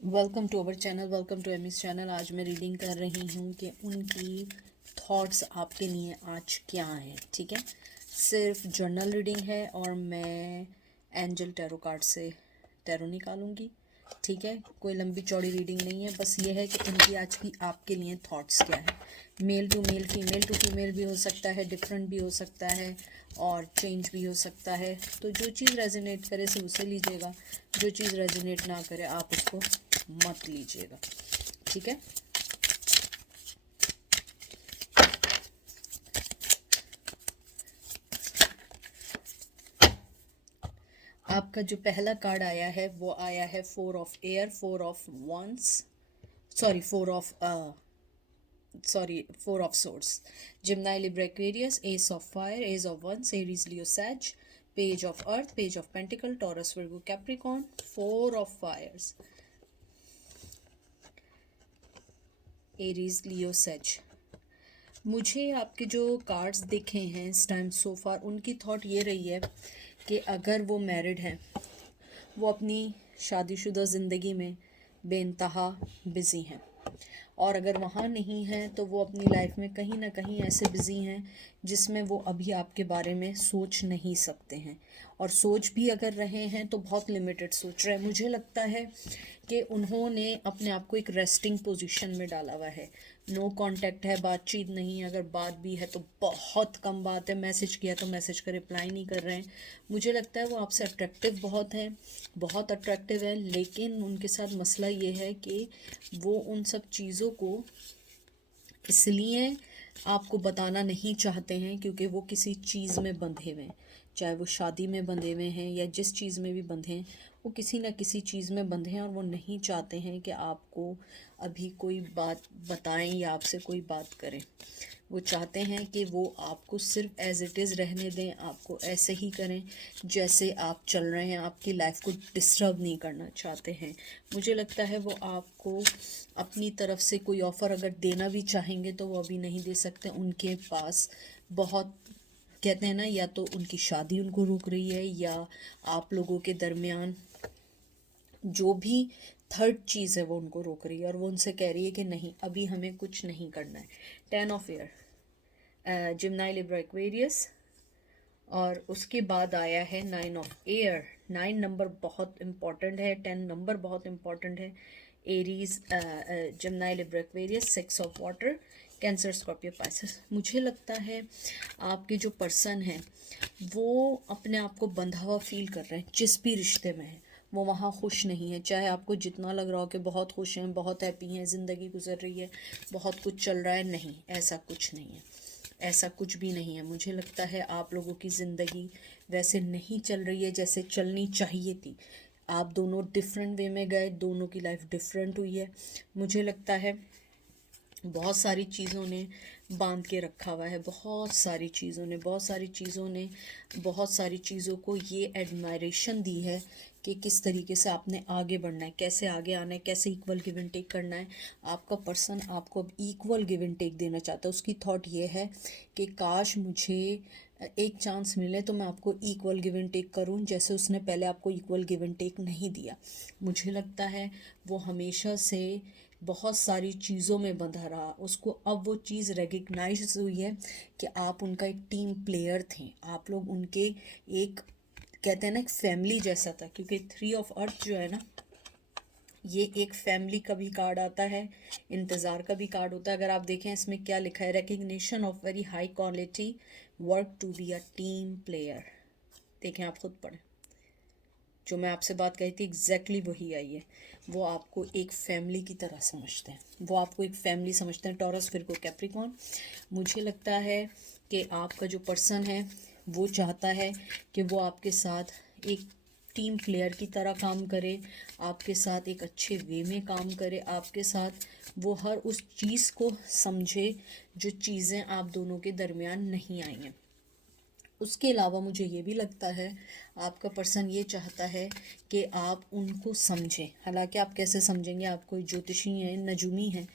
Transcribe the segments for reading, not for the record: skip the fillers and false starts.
Welcome to our channel, welcome to एमिस channel. आज मैं रीडिंग कर रही हूँ कि उनकी थॉट्स आपके लिए आज क्या हैं। ठीक है, सिर्फ जर्नल रीडिंग है और मैं एंजल टैरो कार्ड से टैरो निकालूंगी। ठीक है, कोई लंबी चौड़ी रीडिंग नहीं है, बस ये है कि उनकी आज की आपके लिए थॉट्स क्या है। Male to male, female to female भी हो सकता है, डिफरेंट भी हो सकता है और चेंज भी हो सकता है। तो जो चीज़ रेजोनेट करे सिर्फ उसे लीजिएगा, जो चीज़ रेजोनेट ना करे आप उसको मत लीजिएगा। ठीक है, आपका जो पहला कार्ड आया है वो आया है 4 of air, 4 of wands, sorry 4 of swords, Gemini, Libra, Aquarius, Ace of Fire, Ace of Wands, Aries, Leo, Sag, Page of Earth, Page of Pentacle, Taurus, Virgo, Capricorn, 4 of Fires, Aries, Leo, says. मुझे आपके जो cards दिखे हैं इस time so फार, उनकी thought ये रही है कि अगर वो मैरिड हैं, वो अपनी शादीशुदा ज़िंदगी में बेइंतहा बिज़ी हैं, और अगर वहाँ नहीं हैं तो वो अपनी लाइफ में कहीं ना कहीं ऐसे बिज़ी हैं जिसमें वो अभी आपके बारे में सोच नहीं सकते हैं, और सोच भी अगर रहे हैं तो बहुत लिमिटेड सोच रहे हैं। मुझे लगता है कि उन्होंने अपने आप को एक रेस्टिंग पोजीशन में डाला हुआ है। नो कांटेक्ट है, बातचीत नहीं है, अगर बात भी है तो बहुत कम बात है। मैसेज किया तो मैसेज का रिप्लाई नहीं कर रहे हैं। मुझे लगता है वो आपसे अट्रैक्टिव बहुत हैं, बहुत अट्रैक्टिव है, लेकिन उनके साथ मसला ये है कि वो उन सब चीज़ों को इसलिए आपको बताना नहीं चाहते हैं क्योंकि वो किसी चीज़ में बंधे हुए हैं, चाहे वो शादी में बंधे हुए हैं या जिस चीज़ में भी बंधे हैं, वो किसी न किसी चीज़ में बंधे हैं और वो नहीं चाहते हैं कि आपको अभी कोई बात बताएं या आपसे कोई बात करें। वो चाहते हैं कि वो आपको सिर्फ एज़ इट इज़ रहने दें, आपको ऐसे ही करें जैसे आप चल रहे हैं, आपकी लाइफ को डिस्टर्ब नहीं करना चाहते हैं। मुझे लगता है वो आपको अपनी तरफ से कोई ऑफ़र अगर देना भी चाहेंगे तो वो अभी नहीं दे सकते। उनके पास बहुत, कहते हैं ना, या तो उनकी शादी उनको रोक रही है या आप लोगों के दरमियान जो भी थर्ड चीज़ है वो उनको रोक रही है, और वो उनसे कह रही है कि नहीं, अभी हमें कुछ नहीं करना है। 10 ऑफ एयर, जिमनाई, लिब्रा, एक्वेरियस, और उसके बाद आया है 9 ऑफ एयर। 9 नंबर बहुत इम्पॉर्टेंट है, 10 नंबर बहुत इम्पॉर्टेंट है। Aries, जिमनाई, Libra, Aquarius, 6 of water, cancer, Scorpio, Pisces. मुझे लगता है आपके जो पर्सन हैं वो अपने आप को बंधा हुआ फील कर रहे हैं, जिस भी रिश्ते में है वो वहाँ खुश नहीं है। चाहे आपको जितना लग रहा हो कि बहुत खुश हैं, बहुत हैप्पी हैं, ज़िंदगी गुजर रही है, बहुत कुछ चल रहा है, नहीं, ऐसा कुछ नहीं है, ऐसा कुछ भी नहीं है। मुझे लगता है आप लोगों की ज़िंदगी वैसे नहीं चल रही है जैसे चलनी चाहिए थी। आप दोनों डिफरेंट वे में गए, दोनों की लाइफ डिफरेंट हुई है। मुझे लगता है बहुत सारी चीज़ों ने बांध के रखा हुआ है, बहुत सारी चीज़ों ने, बहुत सारी चीज़ों को ये एडमायरेशन दी है कि किस तरीके से आपने आगे बढ़ना है, कैसे आगे आना है, कैसे इक्वल गिव एंड टेक करना है। आपका पर्सन आपको अब इक्वल गिव एंड टेक देना चाहता है। उसकी थॉट ये है कि काश मुझे एक चांस मिले तो मैं आपको इक्वल गिव एंड टेक करूं, जैसे उसने पहले आपको इक्वल गिव एंड टेक नहीं दिया। मुझे लगता है वो हमेशा से बहुत सारी चीज़ों में बंधा रहा, उसको अब वो चीज़ रिकग्नाइज हुई है कि आप उनका एक टीम प्लेयर थे, आप लोग उनके एक, कहते हैं ना, एक फैमिली जैसा था। क्योंकि 3 ऑफ अर्थ जो है ना, ये एक फैमिली का भी कार्ड आता है, इंतज़ार का भी कार्ड होता है। अगर आप देखें इसमें क्या लिखा है, recognition of very high quality work to be a team player. देखें, आप खुद पढ़ें, जो मैं आपसे बात कही थी एग्जैक्टली वही आई है। वो आपको एक फैमिली की तरह समझते हैं, वो आपको एक फैमिली समझते हैं। टॉरस, फिर कैप्रिकॉर्न। मुझे लगता है कि आपका जो पर्सन है वो चाहता है कि वो आपके साथ एक टीम प्लेयर की तरह काम करे, आपके साथ एक अच्छे वे में काम करे, आपके साथ वो हर उस चीज़ को समझे जो चीज़ें आप दोनों के दरमियान नहीं आई हैं। उसके अलावा मुझे ये भी लगता है आपका पर्सन ये चाहता है कि आप उनको समझें। हालांकि आप कैसे समझेंगे, आप कोई ज्योतिषी हैं, नजूमी हैं,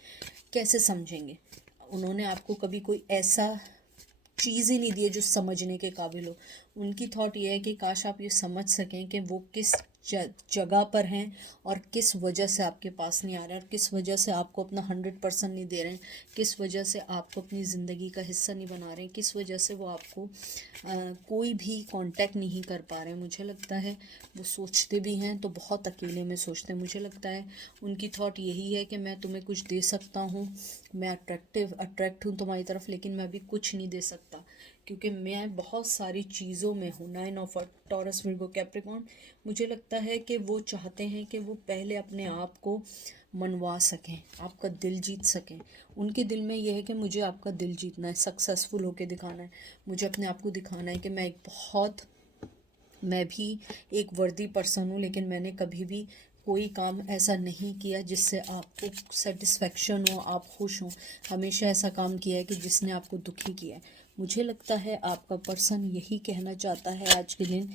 कैसे समझेंगे? उन्होंने आपको कभी कोई ऐसा चीज़ ही नहीं दी है जो समझने के काबिल हो। उनकी थॉट ये है कि काश आप ये समझ सकें कि वो किस जगह पर हैं और किस वजह से आपके पास नहीं आ रहे हैं, और किस वजह से आपको अपना 100% नहीं दे रहे हैं, किस वजह से आपको अपनी ज़िंदगी का हिस्सा नहीं बना रहे हैं, किस वजह से वो आपको कोई भी कांटेक्ट नहीं कर पा रहे हैं। मुझे लगता है वो सोचते भी हैं तो बहुत अकेले में सोचते हैं। मुझे लगता है उनकी थॉट यही है कि मैं तुम्हें कुछ दे सकता हूँ, मैं अट्रैक्ट हूँ तुम्हारी तरफ, लेकिन मैं अभी कुछ नहीं दे सकता क्योंकि मैं बहुत सारी चीज़ों में हूँ। 9 ऑफ टॉरस विर्गो कैप्रिकॉर्न। मुझे लगता है कि वो चाहते हैं कि वो पहले अपने आप को मनवा सकें, आपका दिल जीत सकें। उनके दिल में यह है कि मुझे आपका दिल जीतना है, सक्सेसफुल होके दिखाना है, मुझे अपने आप को दिखाना है कि मैं भी एक वर्दी पर्सन हूँ, लेकिन मैंने कभी भी कोई काम ऐसा नहीं किया जिससे आपको सेटिस्फेक्शन हो, आप खुश हों। हमेशा ऐसा काम किया है कि जिसने आपको दुखी किया है। मुझे लगता है आपका पर्सन यही कहना चाहता है आज के दिन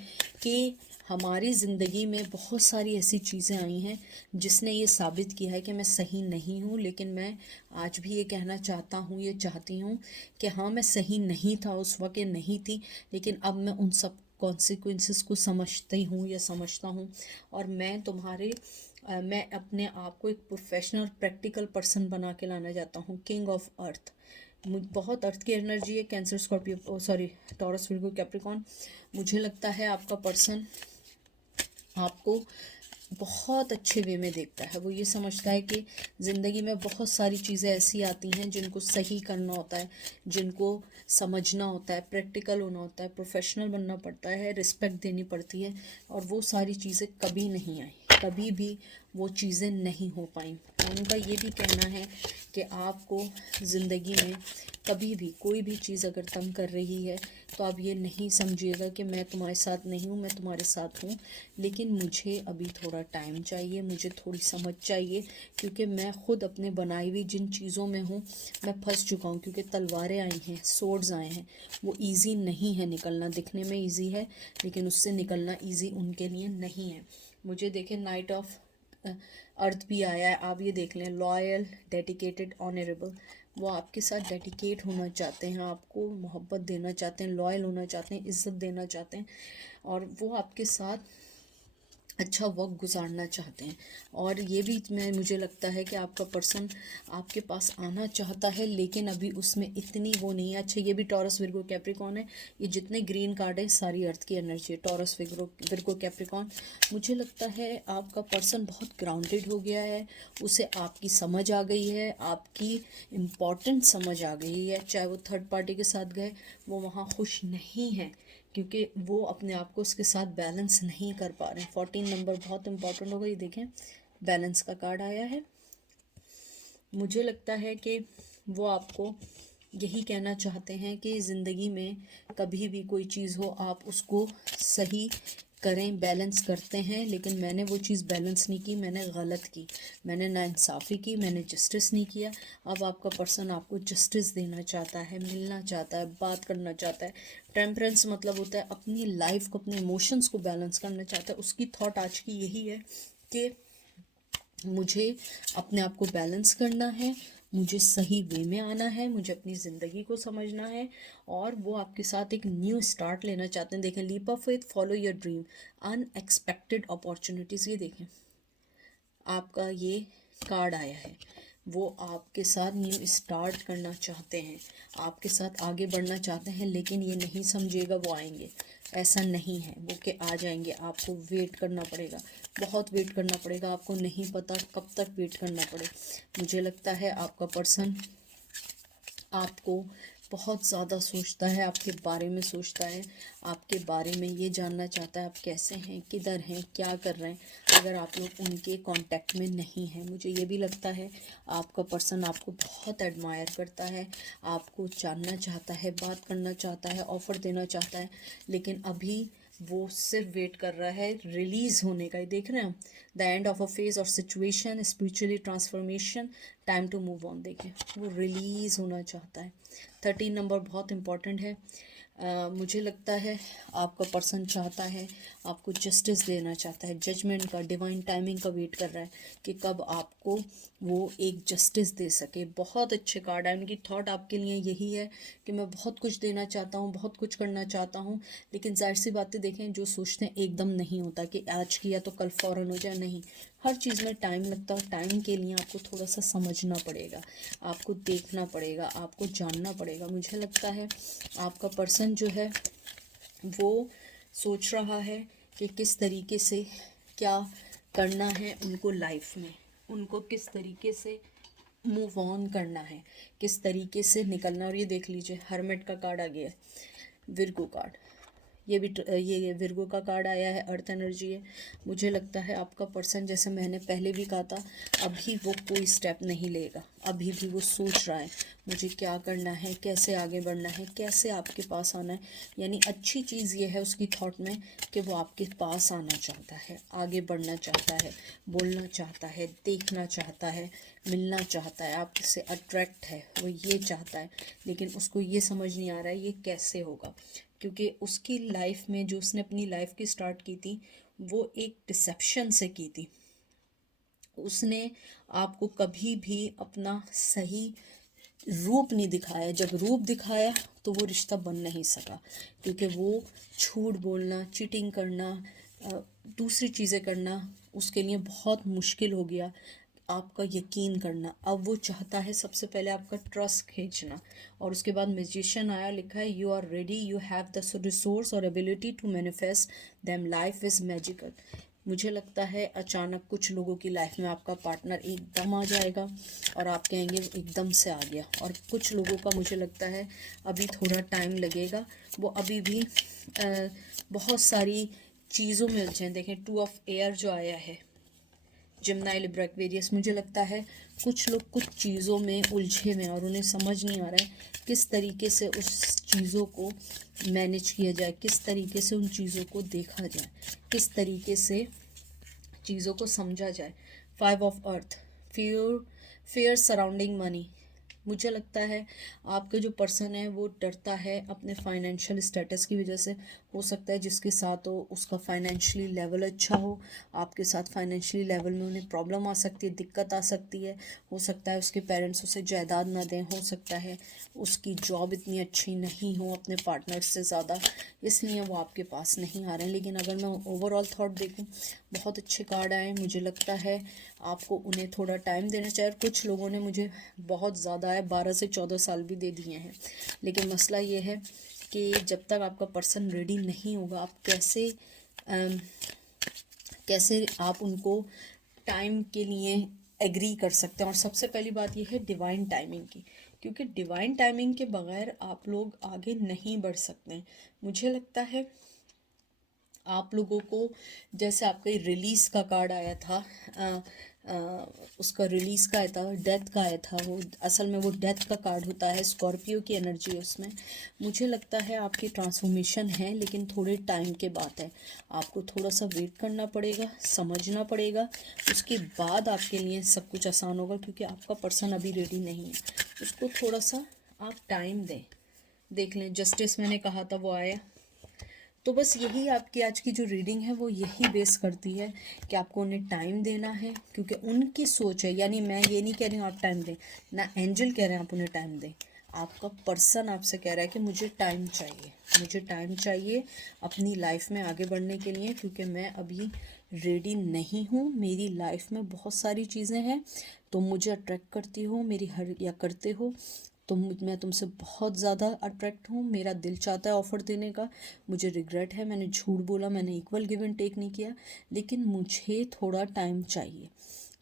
कि हमारी ज़िंदगी में बहुत सारी ऐसी चीज़ें आई हैं जिसने ये साबित किया है कि मैं सही नहीं हूँ, लेकिन मैं आज भी ये कहना चाहता हूँ, ये चाहती हूँ कि हाँ, मैं सही नहीं था उस वक्त, ये नहीं थी, लेकिन अब मैं उन सब कॉन्सिक्वेंसेस को समझती हूँ या समझता हूँ। और मैं अपने आप को एक प्रोफेशनल प्रैक्टिकल पर्सन बना के लाना चाहता हूँ। किंग ऑफ अर्थ, बहुत अर्थ की एनर्जी है। Cancer, Scorpio, taurus, Virgo, Capricorn. मुझे लगता है आपका पर्सन आपको बहुत अच्छे वे में देखता है। वो ये समझता है कि ज़िंदगी में बहुत सारी चीज़ें ऐसी आती हैं जिनको सही करना होता है, जिनको समझना होता है, प्रैक्टिकल होना होता है, प्रोफेशनल बनना पड़ता है, रिस्पेक्ट देनी पड़ती है, और वो सारी चीज़ें कभी नहीं आई, कभी भी वो चीज़ें नहीं हो पाई। उनका ये भी कहना है कि आपको ज़िंदगी में कभी भी कोई भी चीज़ अगर तंग कर रही है तो आप ये नहीं समझिएगा कि मैं तुम्हारे साथ नहीं हूँ, मैं तुम्हारे साथ हूँ, लेकिन मुझे अभी थोड़ा टाइम चाहिए, मुझे थोड़ी समझ चाहिए, क्योंकि मैं खुद अपने बनाई हुई जिन चीज़ों में हूँ मैं फंस चुका हूँ। क्योंकि तलवारें आई हैं, सोर्ड्स आए हैं, वो ईजी नहीं है निकलना। दिखने में ईजी है लेकिन उससे निकलना ईजी उनके लिए नहीं है। मुझे देखें, नाइट ऑफ अर्थ भी आया है, आप ये देख लें। Loyal, dedicated, honourable. वो आपके साथ डेडिकेट होना चाहते हैं, आपको मोहब्बत देना चाहते हैं, लॉयल होना चाहते हैं, इज़्ज़त देना चाहते हैं, और वो आपके साथ अच्छा वक्त गुजारना चाहते हैं। और ये भी मुझे लगता है कि आपका पर्सन आपके पास आना चाहता है, लेकिन अभी उसमें इतनी वो नहीं है। अच्छा, ये भी टॉरस, विर्गो, कैप्रिकॉर्न है। ये जितने ग्रीन कार्ड है सारी अर्थ की एनर्जी है। Taurus, Virgo, Capricorn. मुझे लगता है आपका पर्सन बहुत ग्राउंडेड हो गया है, उसे आपकी समझ आ गई है, आपकी इम्पोर्टेंट समझ आ गई है। चाहे वो थर्ड पार्टी के साथ गए, वो वहाँ खुश नहीं है, क्योंकि वो अपने आप को उसके साथ बैलेंस नहीं कर पा रहे हैं। 14 नंबर बहुत इंपॉर्टेंट होगा। ये देखें, बैलेंस का कार्ड आया है। मुझे लगता है कि वो आपको यही कहना चाहते हैं कि ज़िंदगी में कभी भी कोई चीज़ हो, आप उसको सही करें, बैलेंस करते हैं, लेकिन मैंने वो चीज़ बैलेंस नहीं की, मैंने गलत की, मैंने नाइंसाफ़ी की, मैंने जस्टिस नहीं किया। अब आपका पर्सन आपको जस्टिस देना चाहता है, मिलना चाहता है, बात करना चाहता है। टेम्परेंस मतलब होता है अपनी लाइफ को, अपने इमोशंस को बैलेंस करना चाहता है। उसकी थॉट आज की यही है कि मुझे अपने आप को बैलेंस करना है, मुझे सही वे में आना है, मुझे अपनी ज़िंदगी को समझना है, और वो आपके साथ एक न्यू स्टार्ट लेना चाहते हैं। देखें, leap of faith, follow your dream, unexpected opportunities. ये देखें, आपका ये कार्ड आया है। वो आपके साथ न्यू स्टार्ट करना चाहते हैं, आपके साथ आगे बढ़ना चाहते हैं, लेकिन ये नहीं समझिएगा वो आएंगे, ऐसा नहीं है वो कि आ जाएंगे। आपको वेट करना पड़ेगा, बहुत वेट करना पड़ेगा। आपको नहीं पता कब तक वेट करना पड़े। मुझे लगता है आपका पर्सन आपको बहुत ज़्यादा सोचता है, आपके बारे में सोचता है, आपके बारे में ये जानना चाहता है आप कैसे हैं, किधर हैं, क्या कर रहे हैं, अगर आप लोग उनके कांटेक्ट में नहीं हैं। मुझे ये भी लगता है आपका पर्सन आपको बहुत एडमायर करता है, आपको जानना चाहता है, बात करना चाहता है, ऑफ़र देना चाहता है, लेकिन अभी वो सिर्फ वेट कर रहा है रिलीज़ होने का। ये देख रहे हैं, the end of a phase और situation, spiritually transformation, time to move on. देखें, वो रिलीज़ होना चाहता है। 13 नंबर बहुत इंपॉर्टेंट है। मुझे लगता है आपका पर्सन चाहता है, आपको जस्टिस देना चाहता है, जजमेंट का, डिवाइन टाइमिंग का वेट कर रहा है कि कब आपको वो एक जस्टिस दे सके। बहुत अच्छे कार्ड है, उनकी थॉट आपके लिए यही है कि मैं बहुत कुछ देना चाहता हूँ, बहुत कुछ करना चाहता हूँ, लेकिन जाहिर सी बातें देखें, जो सोचते हैं एकदम नहीं होता कि आज किया तो कल फ़ौरन हो जाए, नहीं, हर चीज़ में टाइम लगता है। टाइम के लिए आपको थोड़ा सा समझना पड़ेगा, आपको देखना पड़ेगा, आपको जानना पड़ेगा। मुझे लगता है आपका पर्सन जो है वो सोच रहा है कि किस तरीके से क्या करना है उनको लाइफ में, उनको किस तरीके से मूव ऑन करना है, किस तरीके से निकलना। और ये देख लीजिए, हर्मिट का कार्ड आ गया है, विर्गो कार्ड, ये भी ये विर्गो का कार्ड आया है, अर्थ एनर्जी है। मुझे लगता है आपका पर्सन, जैसे मैंने पहले भी कहा था, अभी वो कोई स्टेप नहीं लेगा, अभी भी वो सोच रहा है मुझे क्या करना है, कैसे आगे बढ़ना है, कैसे आपके पास आना है। यानी अच्छी चीज़ ये है उसकी थॉट में कि वो आपके पास आना चाहता है, आगे बढ़ना चाहता है, बोलना चाहता है, देखना चाहता है, मिलना चाहता है, आपसे अट्रैक्ट है, वो ये चाहता है। लेकिन उसको ये समझ नहीं आ रहा है ये कैसे होगा, क्योंकि उसकी लाइफ में जो उसने अपनी लाइफ की स्टार्ट की थी वो एक डिसेप्शन से की थी। उसने आपको कभी भी अपना सही रूप नहीं दिखाया। जब रूप दिखाया तो वो रिश्ता बन नहीं सका, क्योंकि वो झूठ बोलना, चीटिंग करना, दूसरी चीज़ें करना उसके लिए बहुत मुश्किल हो गया, आपका यकीन करना। अब वो चाहता है सबसे पहले आपका ट्रस्ट खींचना। और उसके बाद म्यूजिशियन आया, लिखा है you are ready, you have the resource और ability to manifest them, life is magical. मुझे लगता है अचानक कुछ लोगों की लाइफ में आपका पार्टनर एकदम आ जाएगा और आप कहेंगे एकदम से आ गया। और कुछ लोगों का मुझे लगता है अभी थोड़ा टाइम लगेगा, वो अभी भी बहुत सारी चीज़ों में उलझे हैं। देखें, 2 ऑफ एयर जो आया है, जिम्नाई, लिब्रा, एक्वेरियस, मुझे लगता है कुछ लोग कुछ चीज़ों में उलझे हुए हैं और उन्हें समझ नहीं आ रहा है किस तरीके से उस चीज़ों को मैनेज किया जाए, किस तरीके से उन चीज़ों को देखा जाए, किस तरीके से चीज़ों को समझा जाए। 5 of earth, fear, fear surrounding money. मुझे लगता है आपके जो पर्सन है वो डरता है अपने फाइनेंशियल स्टेटस की वजह से। हो सकता है जिसके साथ हो उसका फाइनेंशियली लेवल अच्छा हो, आपके साथ फाइनेंशियली लेवल में उन्हें प्रॉब्लम आ सकती है, दिक्कत आ सकती है। हो सकता है उसके पेरेंट्स उसे जायदाद ना दें, हो सकता है उसकी जॉब इतनी अच्छी नहीं हो अपने पार्टनर से ज़्यादा, इसलिए वो आपके पास नहीं आ रहे हैं। लेकिन अगर मैं ओवरऑल थॉट देखूं, बहुत अच्छे कार्ड आए। मुझे लगता है आपको उन्हें थोड़ा टाइम देना चाहिए। कुछ लोगों ने मुझे बहुत ज़्यादा है 12 से 14 साल भी दे दिए हैं, लेकिन मसला ये है कि जब तक आपका पर्सन रेडी नहीं होगा, आप कैसे आप उनको टाइम के लिए एग्री कर सकते हैं। और सबसे पहली बात यह है डिवाइन टाइमिंग की, क्योंकि डिवाइन टाइमिंग के बगैर आप लोग आगे नहीं बढ़ सकते हैं। मुझे लगता है आप लोगों को, जैसे आपका रिलीज़ का कार्ड आया था, उसका रिलीज़ का आया था, डेथ का आया था, वो असल में वो डेथ का कार्ड होता है, स्कॉर्पियो की एनर्जी है उसमें। मुझे लगता है आपकी ट्रांसफॉर्मेशन है, लेकिन थोड़े टाइम के बाद है। आपको थोड़ा सा वेट करना पड़ेगा, समझना पड़ेगा, उसके बाद आपके लिए सब कुछ आसान होगा, क्योंकि आपका पर्सन अभी रेडी नहीं है। उसको थोड़ा सा आप टाइम दें। देख लें, जस्टिस मैंने कहा था वो आया। तो बस यही आपकी आज की जो रीडिंग है वो यही बेस करती है कि आपको उन्हें टाइम देना है, क्योंकि उनकी सोच है। यानी मैं ये नहीं कह रही हूँ आप टाइम दें, ना एंजल कह रहे हैं आप उन्हें टाइम दें, आपका पर्सन आपसे कह रहा है कि मुझे टाइम चाहिए, मुझे टाइम चाहिए अपनी लाइफ में आगे बढ़ने के लिए, क्योंकि मैं अभी रेडी नहीं हूँ। मेरी लाइफ में बहुत सारी चीज़ें हैं, तो मुझे अट्रैक्ट करती हो मेरी हर या करते हो, तो मैं तुमसे बहुत ज़्यादा अट्रैक्ट हूँ, मेरा दिल चाहता है ऑफ़र देने का। मुझे रिग्रेट है मैंने झूठ बोला, मैंने इक्वल गिव एंड टेक नहीं किया, लेकिन मुझे थोड़ा टाइम चाहिए,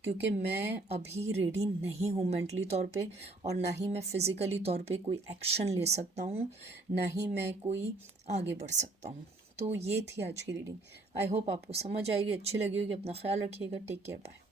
क्योंकि मैं अभी रेडी नहीं हूँ मेंटली तौर पे, और ना ही मैं फिज़िकली तौर पे कोई एक्शन ले सकता हूँ, ना ही मैं कोई आगे बढ़ सकता हूँ। तो ये थी आज की रीडिंग। आई होप आपको समझ आएगी, अच्छी लगी होगी। अपना ख्याल रखिएगा। Take care, bye.